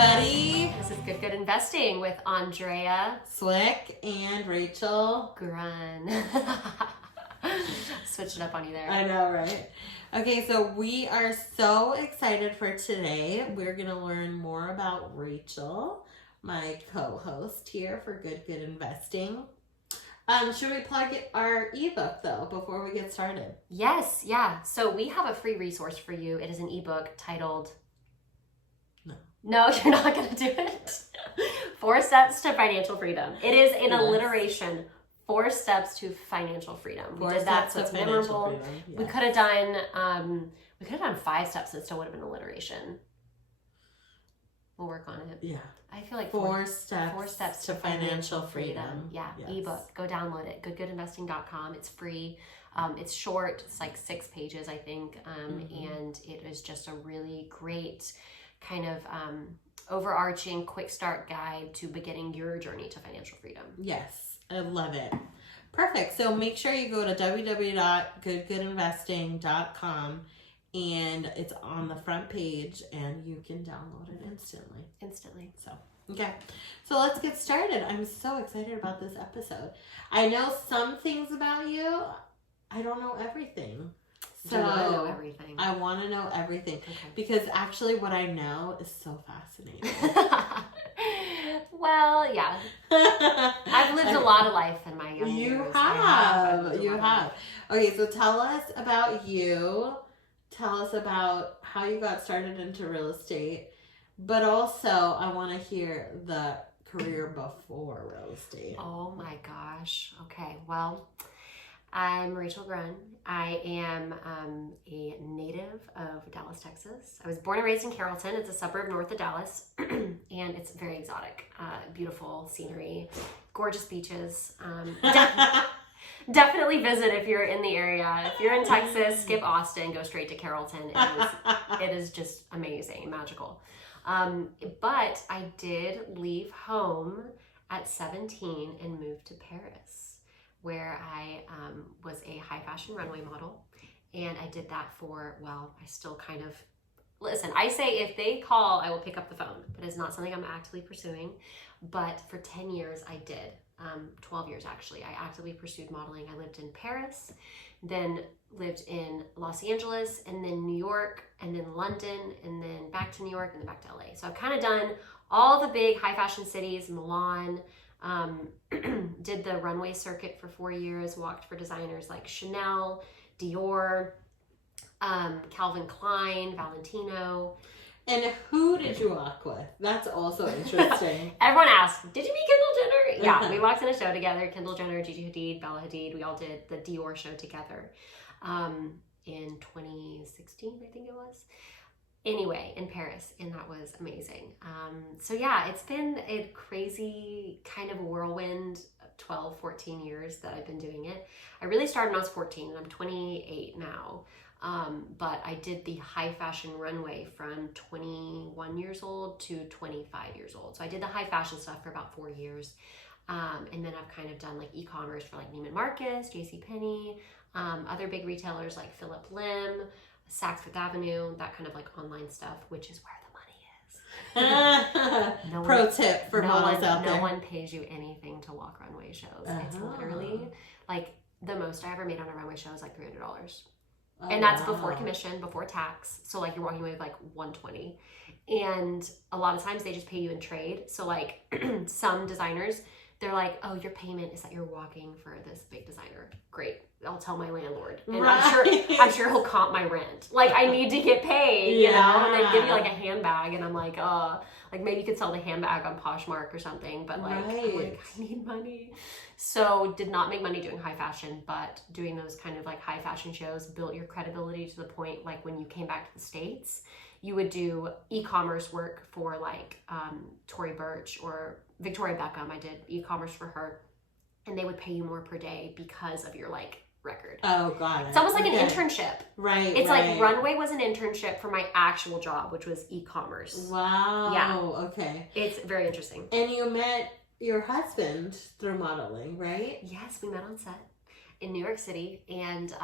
everybody. This is Good Investing with Andrea Cwik and Rachel Grunn. Switched it up on you there. I know, right? Okay, so we are so excited for today. We're going to learn more about Rachel, my co-host here for Good Investing. Should we plug our ebook though before we get started? Yes, yeah. So we have a free resource for you. It is an ebook titled... No, you're not going to do it. 4 Steps to Financial Freedom. It is an alliteration. 4 Steps to Financial Freedom. We did that, so it's memorable. Yes. We could have done 5 steps and it still would have been alliteration. We'll work on it. Yeah. I feel like 4 steps to financial freedom. Yeah, yes. Ebook. Go download it. GoodGoodInvesting.com. It's free. It's short. It's like 6 pages, I think. And it is just a really great kind of overarching quick start guide to beginning your journey to financial freedom. Yes, I love it. Perfect. So make sure you go to www.goodgoodinvesting.com and it's on the front page and you can download it instantly. So, okay. So let's get started. I'm so excited about this episode. I know some things about you. I don't know everything. So I want to know everything. I want to know everything because actually what I know is so fascinating. Well, yeah. I've lived a lot of life in my young years. You have. Okay, so tell us about you. Tell us about how you got started into real estate. But also, I want to hear the career before real estate. Oh my gosh. Okay, well, I'm Rachel Grunn. I am a native of Dallas, Texas. I was born and raised in Carrollton. It's a suburb north of Dallas, and it's very exotic. Beautiful scenery, gorgeous beaches. Definitely visit if you're in the area. If you're in Texas, skip Austin, go straight to Carrollton. It is just amazing and magical. But I did leave home at 17 and moved to Paris, where I was a high fashion runway model. And I did that for, well, I still kind of, listen, I say if they call, I will pick up the phone, but it's not something I'm actively pursuing. But for 10 years I did, 12 years actually, I actively pursued modeling. I lived in Paris, then lived in Los Angeles, and then New York, and then London, and then back to New York, and then back to LA. So I've kind of done all the big high fashion cities, Milan, did the runway circuit for 4 years, walked for designers like Chanel, Dior, Calvin Klein, Valentino. And who did you walk with? That's also interesting. Everyone asked, did you meet Kendall Jenner? Yeah, we walked in a show together. Kendall Jenner, Gigi Hadid, Bella Hadid. We all did the Dior show together in 2016, I think it was. Anyway, in Paris, and that was amazing. So yeah, it's been a crazy kind of whirlwind 12, 14 years that I've been doing it. I really started when I was 14 and I'm 28 now. But I did the high fashion runway from 21 years old to 25 years old. So I did the high fashion stuff for about 4 years. And then I've kind of done like e-commerce for like Neiman Marcus, JCPenney, other big retailers like Philip Lim, Saks Fifth Avenue, that kind of like online stuff, which is where the money is. Pro tip for models out there. No one pays you anything to walk runway shows. It's literally like the most I ever made on a runway show is like $300. And that's before commission, before tax. So like you're walking away with like $120. And a lot of times they just pay you in trade. So like some designers, they're like, oh, your payment is that you're walking for this big designer. Great. I'll tell my landlord. And I'm sure he'll comp my rent. Like I need to get paid, you know? And they give you like a handbag and I'm like, like maybe you could sell the handbag on Poshmark or something, but like, I'm like, I need money. So did not make money doing high fashion, but doing those kind of like high fashion shows built your credibility to the point like when you came back to the States, you would do e-commerce work for like Tory Burch or Victoria Beckham. I did e-commerce for her and they would pay you more per day because of your like record. Oh, got it. It's almost like an internship. Right. It's like Runway was an internship for my actual job, which was e-commerce. Wow. Yeah. Okay. It's very interesting. And you met your husband through modeling, right? Yes, we met on set. in New York City, and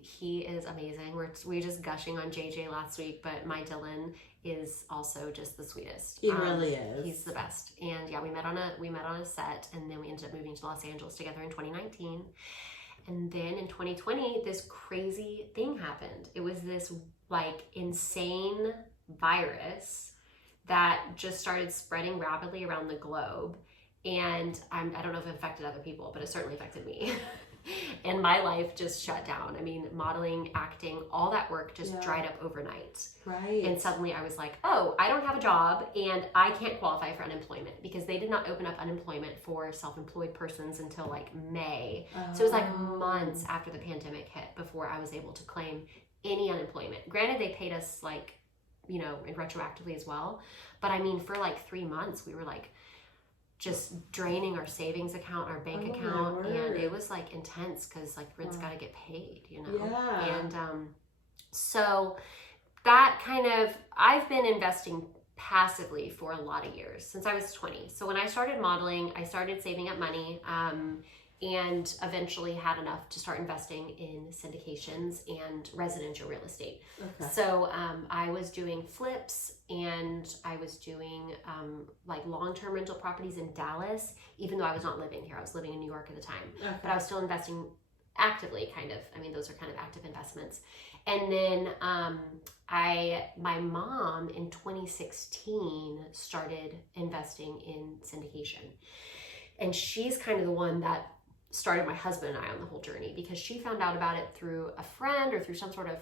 he is amazing. We just gushing on JJ last week, but my Dylan is also just the sweetest. He really is. He's the best. And yeah, we met on a set, and then we ended up moving to Los Angeles together in 2019. And then in 2020, this crazy thing happened. It was this like insane virus that just started spreading rapidly around the globe. And I don't know if it affected other people, but it certainly affected me. And my life just shut down. I mean, modeling, acting, all that work just dried up overnight. Right. And suddenly I was like, oh, I don't have a job and I can't qualify for unemployment, because they did not open up unemployment for self-employed persons until like May. So it was like months after the pandemic hit before I was able to claim any unemployment. Granted, they paid us like, you know, retroactively as well. But I mean, for like 3 months, we were like, just draining our savings account, our bank account, and it was like intense because like rent's got to get paid, you know. Yeah. And so that kind of, I've been investing passively for a lot of years since I was 20. So when I started modeling, I started saving up money, and eventually had enough to start investing in syndications and residential real estate. Okay. So I was doing flips, and I was doing like long-term rental properties in Dallas, even though I was not living here. I was living in New York at the time. Okay. But I was still investing actively, kind of. I mean, those are kind of active investments. And then my mom in 2016 started investing in syndication. And she's kind of the one that started my husband and I on the whole journey, because she found out about it through a friend or through some sort of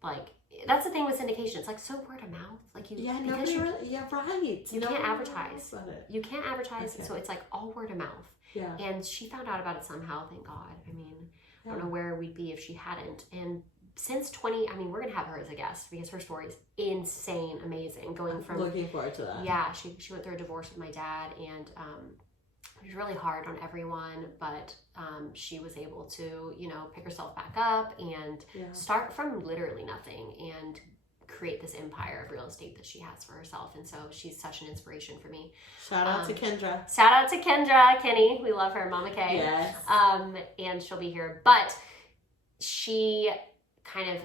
like, that's the thing with syndication. It's like so word of mouth. Like you, right. You can't advertise. You can't advertise, so it's like all word of mouth. Yeah. And she found out about it somehow. Thank God. I mean, I don't know where we'd be if she hadn't. And since we're gonna have her as a guest because her story is insane, amazing. I'm looking forward to that. Yeah, she went through a divorce with my dad, and it was really hard on everyone, but she was able to, you know, pick herself back up and start from literally nothing and create this empire of real estate that she has for herself. And so she's such an inspiration for me. Shout out to Kendra. Shout out to Kendra, Kenny. We love her, Mama K. Yes. And she'll be here. But she kind of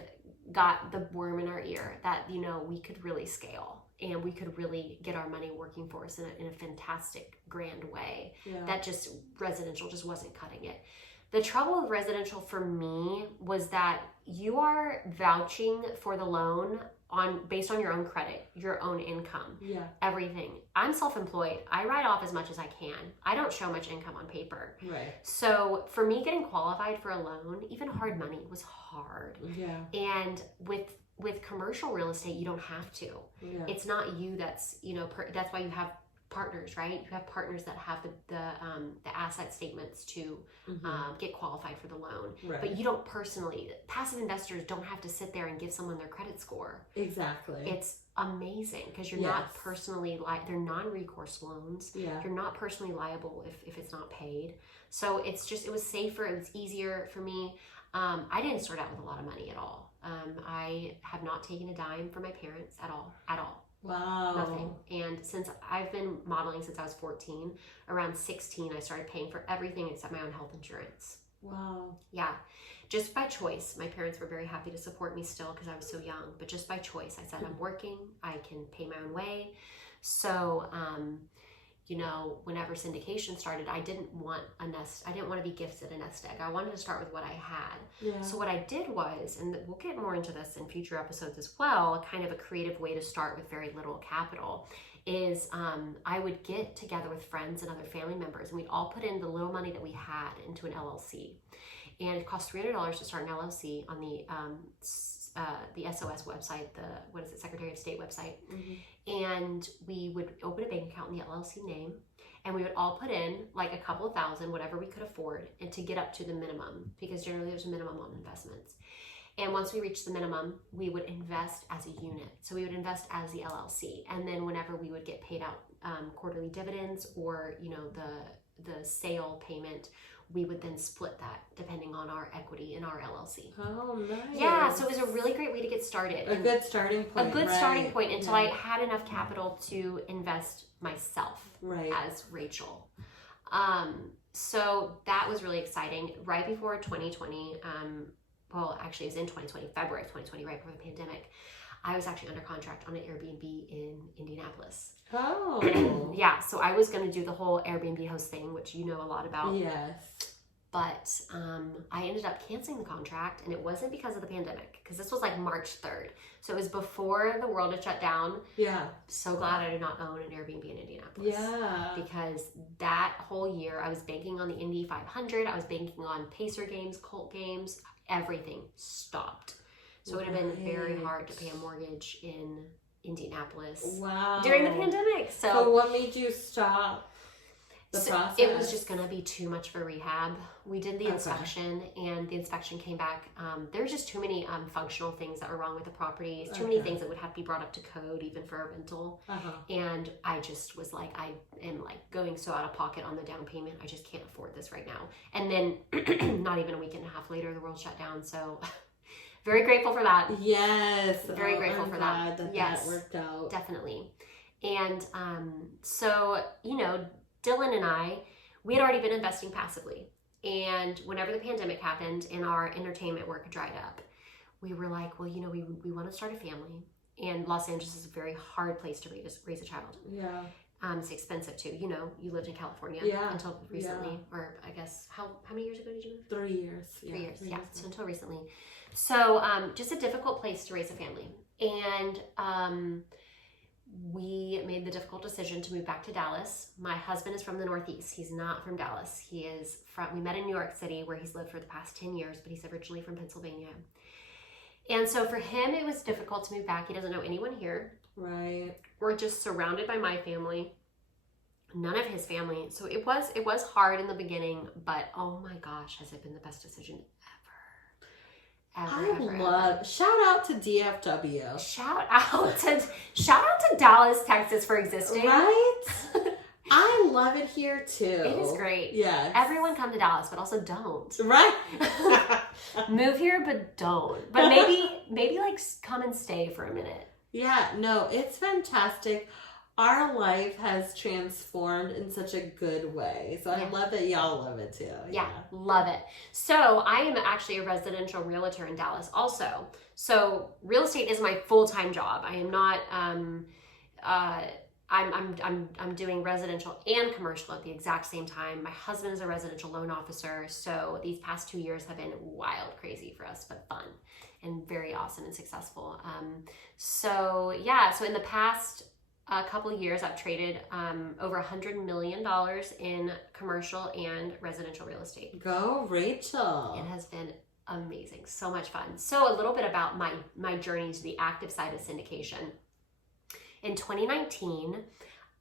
got the worm in our ear that, you know, we could really scale. And we could really get our money working for us in a fantastic, grand way. Yeah. That just residential just wasn't cutting it. The trouble with residential for me was that you are vouching for the loan based on your own credit, your own income, everything. I'm self-employed. I write off as much as I can. I don't show much income on paper. Right. So for me, getting qualified for a loan, even hard money, was hard. Yeah. And with commercial real estate, you don't have to. Yeah. It's not you that's, you know, that's why you have partners, right? You have partners that have the asset statements to get qualified for the loan. Right. But you don't personally, passive investors don't have to sit there and give someone their credit score. Exactly. It's amazing because you're not personally, they're non-recourse loans. Yeah. You're not personally liable if it's not paid. So it was safer, it was easier for me. I didn't start out with a lot of money at all. I have not taken a dime from my parents at all. Wow. Nothing. And since I've been modeling since I was 14, around 16, I started paying for everything except my own health insurance. Wow. Yeah. Just by choice. My parents were very happy to support me still because I was so young, but just by choice. I said, I'm working, I can pay my own way. So, you know, whenever syndication started, I didn't want to be gifted a nest egg. I wanted to start with what I had. Yeah. So what I did was, and we'll get more into this in future episodes as well, kind of a creative way to start with very little capital is I would get together with friends and other family members, and we'd all put in the little money that we had into an LLC. And it cost $300 to start an LLC on the SOS website, Secretary of State website. Mm-hmm. And we would open a bank account in the LLC name, and we would all put in like a couple of thousand, whatever we could afford, and to get up to the minimum, because generally there's a minimum on investments. And once we reached the minimum, we would invest as a unit. So we would invest as the LLC. And then whenever we would get paid out quarterly dividends or, you know, the sale payment, we would then split that depending on our equity in our LLC. Oh, nice. Yeah, so it was a really great way to get started. A good starting point. A good starting point until I had enough capital to invest myself as Rachel. so that was really exciting. Right before 2020, well, actually it was in 2020, February of 2020, right before the pandemic, I was actually under contract on an Airbnb in Indianapolis. Oh. Yeah, so I was going to do the whole Airbnb host thing, which you know a lot about. Yes. But I ended up canceling the contract, and it wasn't because of the pandemic, because this was like March 3rd. So it was before the world had shut down. Yeah. So glad I did not own an Airbnb in Indianapolis. Yeah. Because that whole year I was banking on the Indy 500. I was banking on Pacer games, Colt games. Everything stopped. So it would have been very hard to pay a mortgage in Indianapolis. Wow. During the pandemic. So what made you stop the process? It was just going to be too much for rehab. We did the inspection, and the inspection came back. There was just too many functional things that were wrong with the properties. Too many things that would have to be brought up to code, even for a rental. And I just was like, I am like going so out of pocket on the down payment. I just can't afford this right now. And then not even a week and a half later, the world shut down. So very grateful for that. Yes. Very grateful for that. That worked out. Definitely. And so, you know, Dylan and I, we had already been investing passively. And whenever the pandemic happened and our entertainment work dried up, we were like, well, you know, we want to start a family. And Los Angeles is a very hard place to raise a child. Yeah. It's expensive too. You know, you lived in California until recently, or I guess, how many years ago did you move? 3 years. 3 years, yeah. So until recently. So just a difficult place to raise a family. And we made the difficult decision to move back to Dallas. My husband is from the Northeast. He's not from Dallas. He is we met in New York City, where he's lived for the past 10 years, but he's originally from Pennsylvania. And so for him, it was difficult to move back. He doesn't know anyone here. Right. We're just surrounded by my family, none of his family. So it was hard in the beginning, but oh my gosh, has it been the best decision ever. Shout out to DFW. Shout out to Dallas, Texas for existing. Right? I love it here too. It is great. Yeah. Everyone come to Dallas, but also don't. Right. Move here, but don't. But maybe like come and stay for a minute. Yeah, no, it's fantastic. Our life has transformed in such a good way. So I love that y'all love it too. Yeah, love it. So I am actually a residential realtor in Dallas also. So real estate is my full-time job. I am not, I'm doing residential and commercial at the exact same time. My husband is a residential loan officer. So these past 2 years have been wild, crazy for us, but fun and very awesome and successful. So in the past couple of years, I've traded over $100 million in commercial and residential real estate. Go, Rachel. It has been amazing. So much fun. So a little bit about my journey to the active side of syndication. In 2019,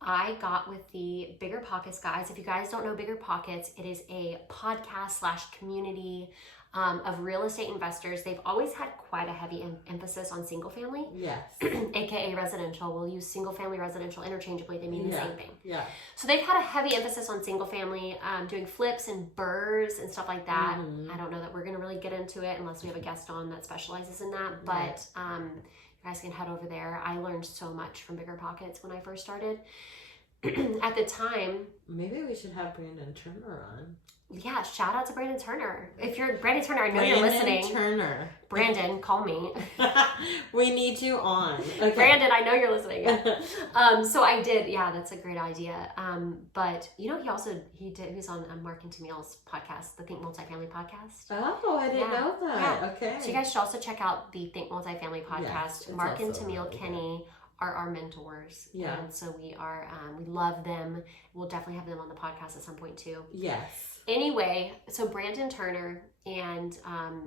I got with the Bigger Pockets guys. If you guys don't know Bigger Pockets, it is a podcast / community of real estate investors. They've always had quite a heavy emphasis on single family. Yes. AKA residential. We'll use single family residential interchangeably. They mean the same thing. Yeah. So they've had a heavy emphasis on single family, doing flips and burrs and stuff like that. I don't know that we're going to really get into it unless we have a guest on that specializes in that. But you guys can head over there. I learned so much from Bigger Pockets when I first started. At the time, maybe we should have Brandon Turner on. Yeah, shout out to Brandon Turner. If you're Brandon Turner, I know you're listening. Turner. Brandon, call me. We need you on. Okay. Brandon, I know you're listening. So I did. Yeah, that's a great idea. But you know, he was on Mark and Tamil's podcast, the Think Multifamily podcast. Oh, I didn't know that. Yeah. Okay. So you guys should also check out the Think Multifamily podcast. Yes, Mark and Tamil Kenny are our mentors. Yeah. And so we are, we love them. We'll definitely have them on the podcast at some point too. Yes. Anyway, so Brandon Turner and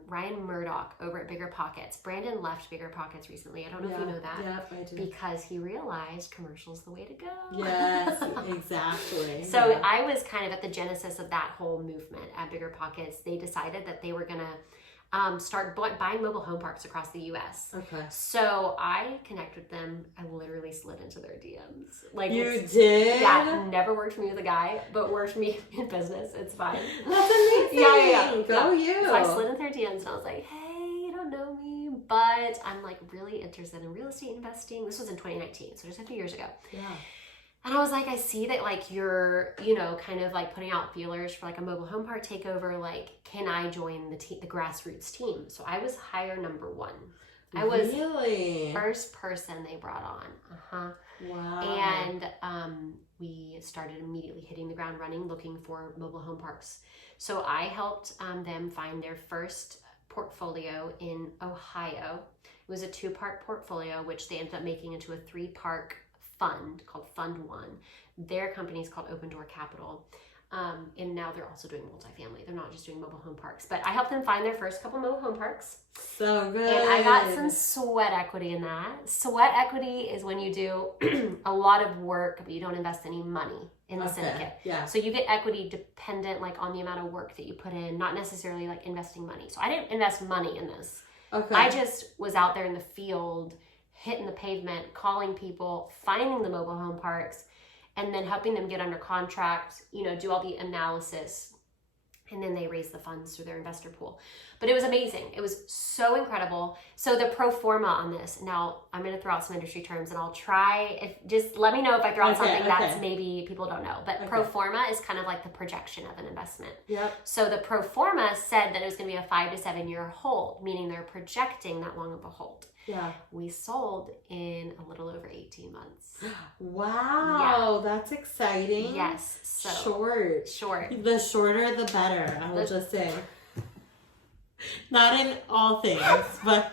Ryan Murdoch over at Bigger Pockets. Brandon left Bigger Pockets recently. I don't know if you know that. Yeah, I do. Because he realized commercial's the way to go. Yes, exactly. So I was kind of at the genesis of that whole movement at Bigger Pockets. They decided that they were going to start buying mobile home parks across the U.S. Okay. So I connected with them. I literally slid into their DMs. Like you did? Yeah, never worked for me with a guy, but worked for me in business. It's fine. That's amazing. Yeah. Go you. So I slid into their DMs and I was like, hey, you don't know me, but I'm like really interested in real estate investing. This was in 2019, so just a few years ago. Yeah. And I was like, I see that like you're, you know, kind of like putting out feelers for like a mobile home park takeover. Like, can I join the grassroots team? So I was hire number 1. I was first person they brought on. Wow. And we started immediately hitting the ground running, looking for mobile home parks. So I helped them find their first portfolio in Ohio. It was a 2-park portfolio, which they ended up making into a 3-park fund called Fund 1. Their company is called Open Door Capital. And now they're also doing multifamily. They're not just doing mobile home parks. But I helped them find their first couple mobile home parks. So good. And I got some sweat equity in that. Sweat equity is when you do a lot of work, but you don't invest any money in the syndicate. Yeah. So you get equity dependent like on the amount of work that you put in, not necessarily like investing money. So I didn't invest money in this. Okay. I just was out there in the field, hitting the pavement, calling people, finding the mobile home parks, and then helping them get under contract, you know, do all the analysis, and then they raise the funds through their investor pool. But it was amazing. It was so incredible. So the pro forma on this, now I'm going to throw out some industry terms, and I'll try, just let me know if I throw out something that's maybe people don't know. But pro forma is kind of like the projection of an investment. Yep. So the pro forma said that it was going to be a 5 to 7 year hold, meaning they're projecting that long of a hold. Yeah. We sold in a little over 18 months. Wow. Yeah. That's exciting. Yes. So short. The shorter, the better, I will just say. Not in all things, but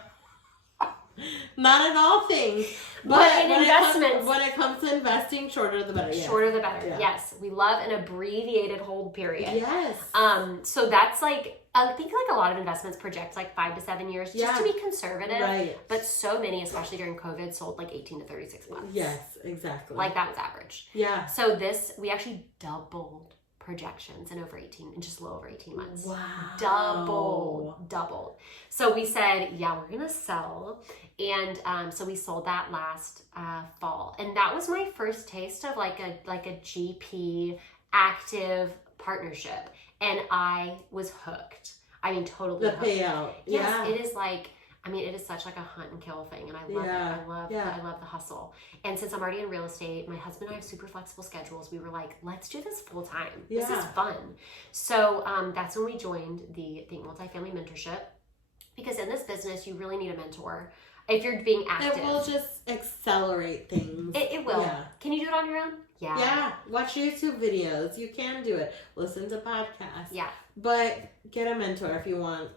not in all things. But in investments. When it comes to investing, shorter the better. Yes. Shorter the better. Yeah. Yes. We love an abbreviated hold period. Yes. So that's like, I think like a lot of investments project like 5 to 7 years just to be conservative. Right. But so many, especially during COVID, sold like 18 to 36 months. Yes, exactly. Like that was average. Yeah. So we actually doubled projections in just a little over 18 months. Wow. Doubled. So we said, yeah, we're going to sell. And so we sold that last fall. And that was my first taste of like a GP active partnership. And I was hooked. I mean, totally hooked. The payout. Yes, it is like, I mean, it is such like a hunt and kill thing, and I love it. I love the hustle. And since I'm already in real estate, my husband and I have super flexible schedules. We were like, let's do this full time. Yeah. This is fun. So that's when we joined the Think Multifamily Mentorship, because in this business, you really need a mentor if you're being active. It will just accelerate things. It will. Yeah. Can you do it on your own? Yeah. Yeah. Watch YouTube videos. You can do it. Listen to podcasts. Yeah. But get a mentor if you want,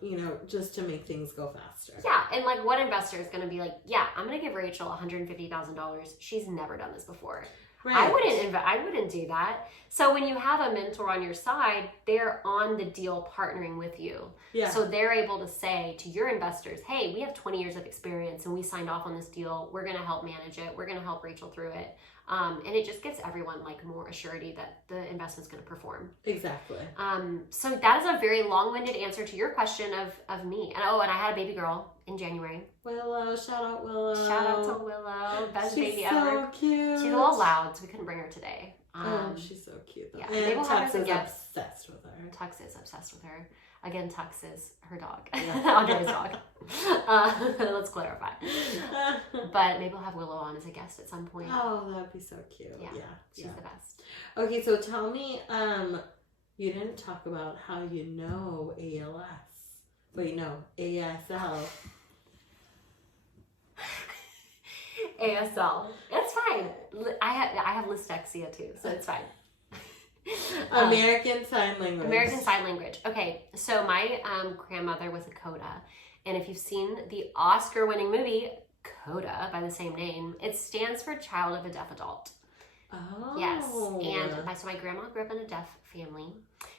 just to make things go faster. Yeah. And like, what investor is going to be like, yeah, I'm going to give Rachel $150,000. She's never done this before. Right. I wouldn't do that. So when you have a mentor on your side, they're on the deal partnering with you. Yeah. So they're able to say to your investors, hey, we have 20 years of experience and we signed off on this deal. We're going to help manage it. We're going to help Rachel through it. And it just gives everyone like more assurity that the investment's going to perform. Exactly. So that is a very long-winded answer to your question of me. And I had a baby girl in January. Willow, shout out Willow. Shout out to Willow, best baby ever. She's so cute. She's a little loud, so we couldn't bring her today. She's so cute though. Yeah, and Tux is obsessed with her. Tux is obsessed with her. Again, Tux is her dog. Yeah. Andrea's dog. Let's clarify. But maybe we'll have Willow on as a guest at some point. Oh, that'd be so cute. Yeah. She's the best. Okay, so tell me, you didn't talk about how you know ALS. Wait, no, ASL. ASL. It's fine. I have dyslexia too, so it's fine. American Sign Language. American Sign Language. Okay, so my grandmother was a CODA, and if you've seen the Oscar-winning movie CODA by the same name, it stands for Child of a Deaf Adult. Oh. Yes, and so my grandma grew up in a deaf family.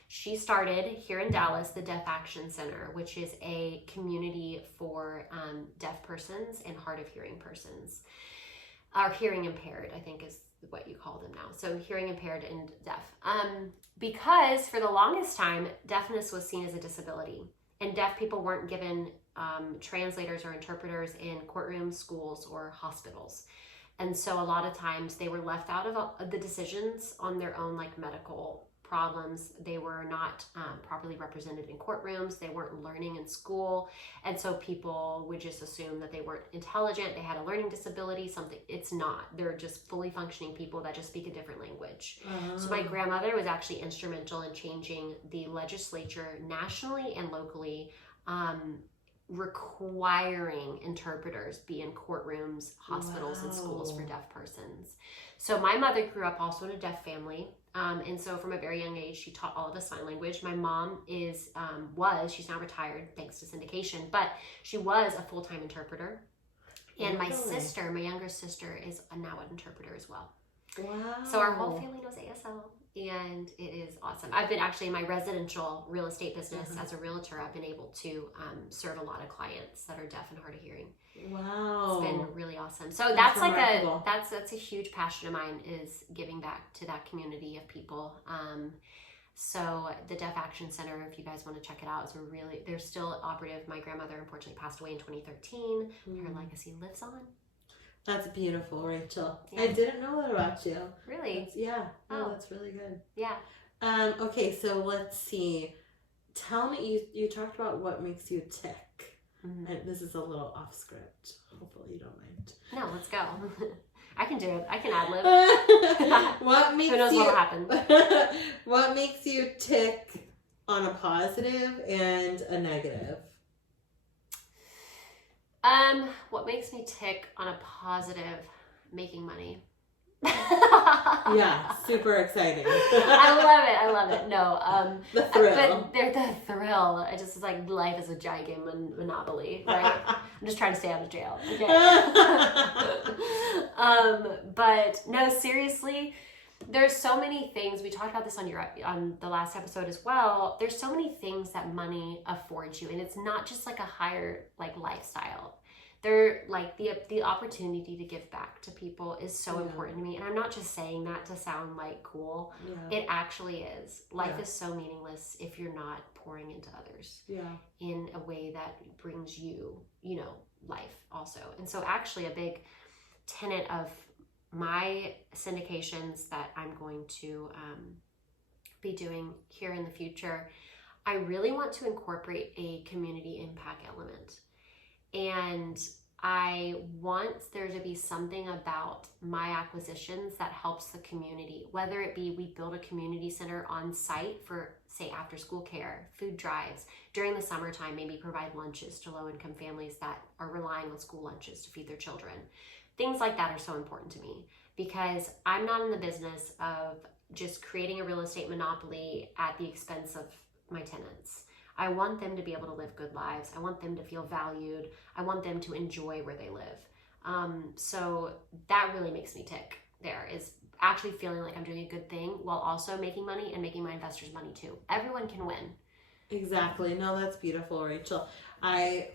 She started here in Dallas the Deaf Action Center, which is a community for deaf persons and hard of hearing persons. Or hearing impaired, I think is what you call them now. So hearing impaired and deaf. Because for the longest time, deafness was seen as a disability. And deaf people weren't given translators or interpreters in courtrooms, schools, or hospitals. And so a lot of times they were left out of the decisions on their own like medical problems. They were not properly represented in courtrooms. They weren't learning in school. And so people would just assume that they weren't intelligent. They had a learning disability, something. It's not. They're just fully functioning people that just speak a different language. So my grandmother was actually instrumental in changing the legislature nationally and locally, requiring interpreters be in courtrooms, hospitals, and schools for deaf persons. So my mother grew up also in a deaf family. And so from a very young age, she taught all of us sign language. My mom she's now retired thanks to syndication, but she was a full-time interpreter. And my sister, my younger sister, is now an interpreter as well. Wow. So our whole family knows ASL, and it is awesome. I've been actually in my residential real estate business as a realtor. I've been able to serve a lot of clients that are deaf and hard of hearing. Wow. It's been really awesome. So that's like that's a huge passion of mine, is giving back to that community of people. So the Deaf Action Center, if you guys want to check it out, they're still operative. My grandmother unfortunately passed away in 2013. Her legacy lives on. That's beautiful, Rachel. Yeah. I didn't know that about you. Really? That's really good. Yeah. Okay, so let's see. Tell me, you talked about what makes you tick. And this is a little off script. Hopefully you don't mind. No, let's go. I can do it. I can ad-lib. What makes Who knows what will happen? What makes you tick on a positive and a negative? What makes me tick on a positive? Making money. Yeah, super exciting. I love it. No, the thrill. But they're the thrill. I just like life is a giant game monopoly, right? I'm just trying to stay out of jail. Okay. But no, seriously, there's so many things. We talked about this on the last episode as well. There's so many things that money affords you, and it's not just like a higher like lifestyle. They're like the opportunity to give back to people is so important to me. And I'm not just saying that to sound like cool. Yeah. It actually is. Life is so meaningless if you're not pouring into others in a way that brings you, life also. And so actually a big tenet of my syndications that I'm going to be doing here in the future, I really want to incorporate a community impact element. And I want there to be something about my acquisitions that helps the community, whether it be we build a community center on site for, say, after school care, food drives, during the summertime, maybe provide lunches to low-income families that are relying on school lunches to feed their children. Things like that are so important to me because I'm not in the business of just creating a real estate monopoly at the expense of my tenants. I want them to be able to live good lives. I want them to feel valued. I want them to enjoy where they live. So that really makes me tick there, is actually feeling like I'm doing a good thing while also making money and making my investors money too. Everyone can win. Exactly. No, that's beautiful, Rachel.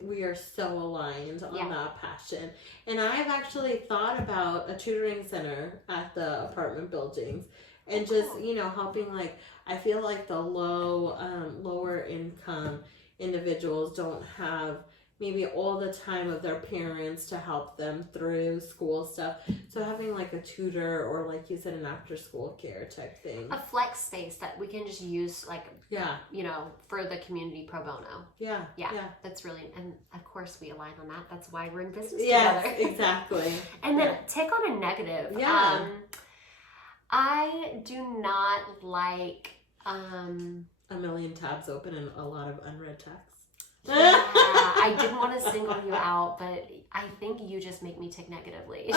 We are so aligned on that passion. And I've actually thought about a tutoring center at the apartment buildings and just, helping, like, I feel like the lower income individuals don't have maybe all the time of their parents to help them through school stuff. So having like a tutor or, like you said, an after school care type thing. A flex space that we can just use for the community pro bono. Yeah. That's really, and of course we align on that. That's why we're in business together. Exactly. And then tick on a negative. Yeah. I do not like a million tabs open and a lot of unread text. Yeah, I didn't want to single you out, but I think you just make me tick negatively.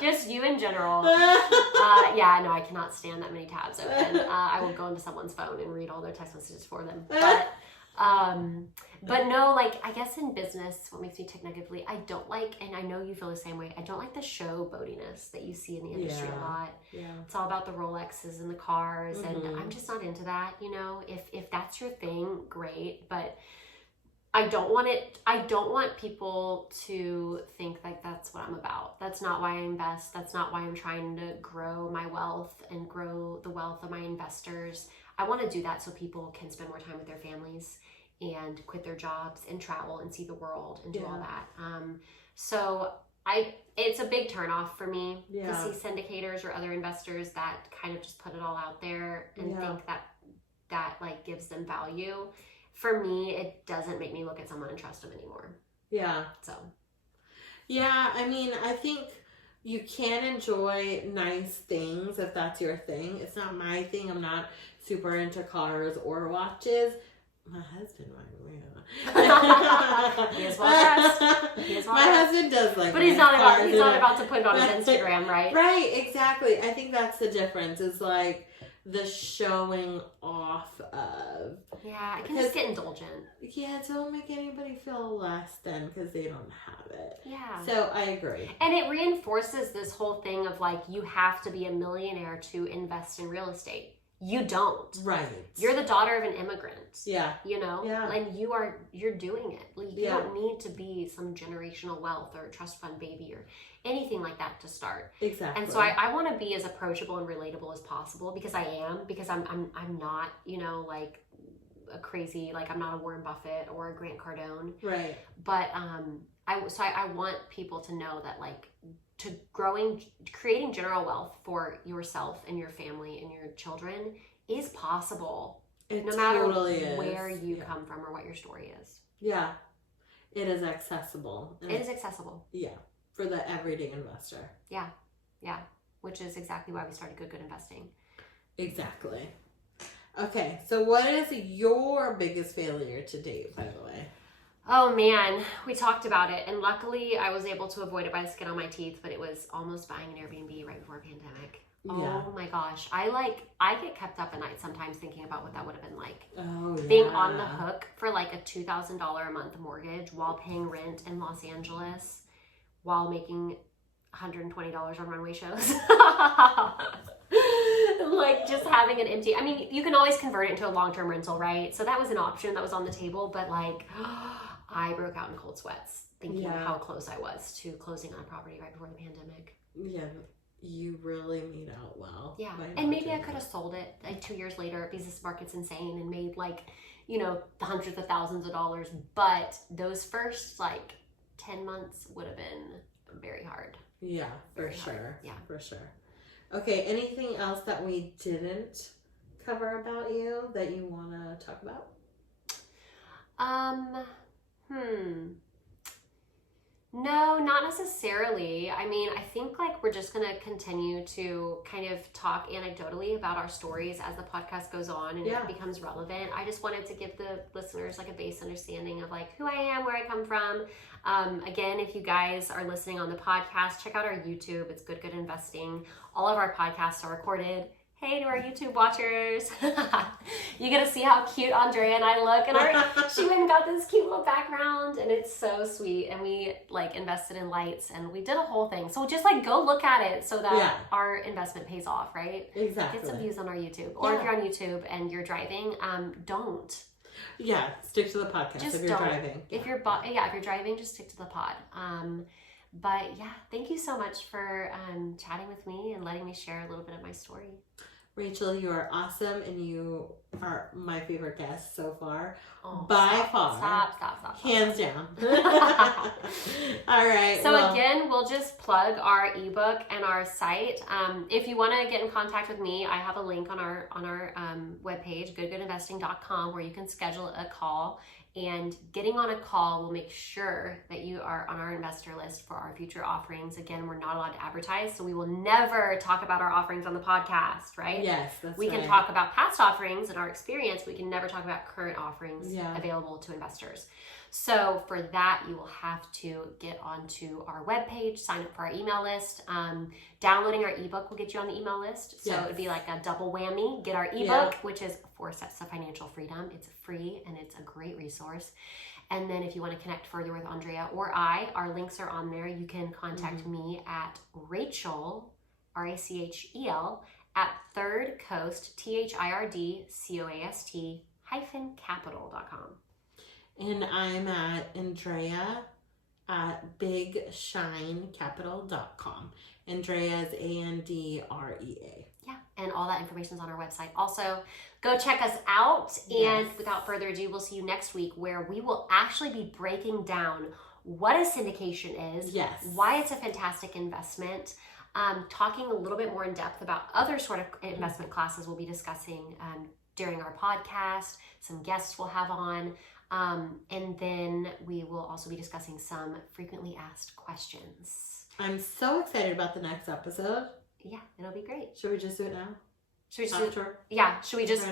Just you in general. I cannot stand that many tabs open. I will go into someone's phone and read all their text messages for them. But no, like, I guess in business, what makes me tick negatively, I don't like, and I know you feel the same way, I don't like the show boatiness that you see in the industry a lot. Yeah. It's all about the Rolexes and the cars, and I'm just not into that, if that's your thing, great, but I don't want people to think like that's what I'm about. That's not why I invest. That's not why I'm trying to grow my wealth and grow the wealth of my investors. I want to do that so people can spend more time with their families and quit their jobs and travel and see the world and do all that. So it's a big turnoff for me Yeah. to see syndicators or other investors that kind of just put it all out there and think that like gives them value. For me, it doesn't make me look at someone and trust them anymore. Yeah. So. Yeah, I mean, I think you can enjoy nice things if that's your thing. It's not my thing. I'm not super into cars or watches. My husband might be. He is well dressed. My husband does like, but he's not about to put it on his Instagram, right? Right, exactly. I think that's the difference. Is like the showing off of. Yeah, it can just get indulgent. Yeah, don't make anybody feel less than because they don't have it. Yeah. So I agree. And it reinforces this whole thing of like you have to be a millionaire to invest in real estate. You don't. Right. You're the daughter of an immigrant. Yeah. You know? Yeah. And you're doing it. Like, you don't need to be some generational wealth or trust fund baby or anything like that to start. Exactly. And so I want to be as approachable and relatable as possible because I am, because I'm not, you know, like a crazy, like I'm not a Warren Buffett or a Grant Cardone. Right. But I want people to know that like creating general wealth for yourself and your family and your children is possible. No matter where you come from or what your story is. Yeah. It is accessible. It is accessible. Yeah. For the everyday investor. Yeah. Yeah. Which is exactly why we started GoodGood Investing. Exactly. Okay. So what is your biggest failure to date, by the way? Oh man, we talked about it, and luckily I was able to avoid it by the skin on my teeth, but it was almost buying an Airbnb right before a pandemic. Yeah. Oh my gosh. I get kept up at night sometimes thinking about what that would have been like. Oh, yeah. Being on the hook for like a $2,000 a month mortgage while paying rent in Los Angeles while making $120 on Runway shows. Like just having an empty, I mean, you can always convert it into a long-term rental, right? So that was an option that was on the table, but like I broke out in cold sweats thinking how close I was to closing on a property right before the pandemic. Yeah, you really made out well. Yeah, and maybe I could have sold it like 2 years later because this market's insane and made like, you know, hundreds of thousands of dollars. But those first like 10 months would have been very hard. Yeah, for Very sure. hard. Yeah, for sure. Okay, anything else that we didn't cover about you that you want to talk about? No, not necessarily. I mean, I think like we're just going to continue to kind of talk anecdotally about our stories as the podcast goes on and it becomes relevant. I just wanted to give the listeners like a base understanding of like who I am, where I come from. Again, if you guys are listening on the podcast, check out our YouTube. It's GoodGood Investing. All of our podcasts are recorded. Hey to our YouTube watchers. You get to see how cute Andrea and I look. And she went and got this cute little background and it's so sweet. And we like invested in lights and we did a whole thing. So just like go look at it so that our investment pays off, right? Exactly. Get some views on our YouTube. Or if you're on YouTube and you're driving, don't. Yeah, stick to the podcast just if you're driving. If you're driving, just stick to the pod. But yeah, thank you so much for chatting with me and letting me share a little bit of my story. Rachel, you are awesome and you are my favorite guest so far. Oh, by far. Stop. Hands down. All right. So again, we'll just plug our ebook and our site. If you want to get in contact with me, I have a link on our webpage, goodgoodinvesting.com, where you can schedule a call. And getting on a call will make sure that you are on our investor list for our future offerings. Again, we're not allowed to advertise, so we will never talk about our offerings on the podcast, right? Yes, that's We can talk about past offerings and our experience. We can never talk about current offerings available to investors. So for that, you will have to get onto our webpage, sign up for our email list. Downloading our ebook will get you on the email list. So it'd be like a double whammy. Get our ebook, which is 4 Steps to Financial Freedom. It's free and it's a great resource. And then if you want to connect further with Andrea or I, our links are on there. You can contact me at Rachel, Rachel, at Third Coast, THIRDCOAST -capital.com. And I'm at Andrea at bigshinecapital.com. Andrea is Andrea. Yeah, and all that information is on our website. Also, go check us out. And without further ado, we'll see you next week where we will actually be breaking down what a syndication is, yes, why it's a fantastic investment, talking a little bit more in depth about other sort of investment classes we'll be discussing during our podcast, some guests we'll have on, and then we will also be discussing some frequently asked questions. I'm so excited about the next episode. Yeah, it'll be great. Should we just do it now? Should we just should we just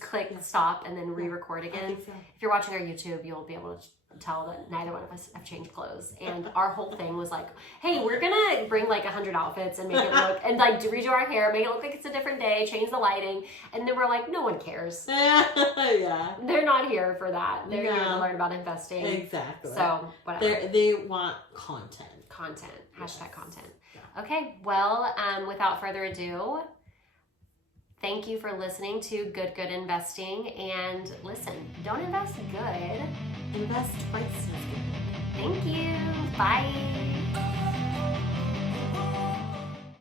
click stop and then re-record again? I think so. If you're watching our YouTube, you'll be able to tell that neither one of us have changed clothes. And our whole thing was like, hey, we're gonna bring like 100 outfits and make it look, and like redo our hair, make it look like it's a different day, change the lighting. And then we're like, no one cares. Yeah. They're not here for that. They're here to learn about investing. Exactly. So whatever. They want content. Hashtag content. Yeah. Okay, well, without further ado, thank you for listening to GoodGood Investing. And listen, don't invest good. Invest twice as good. Thank you. Bye.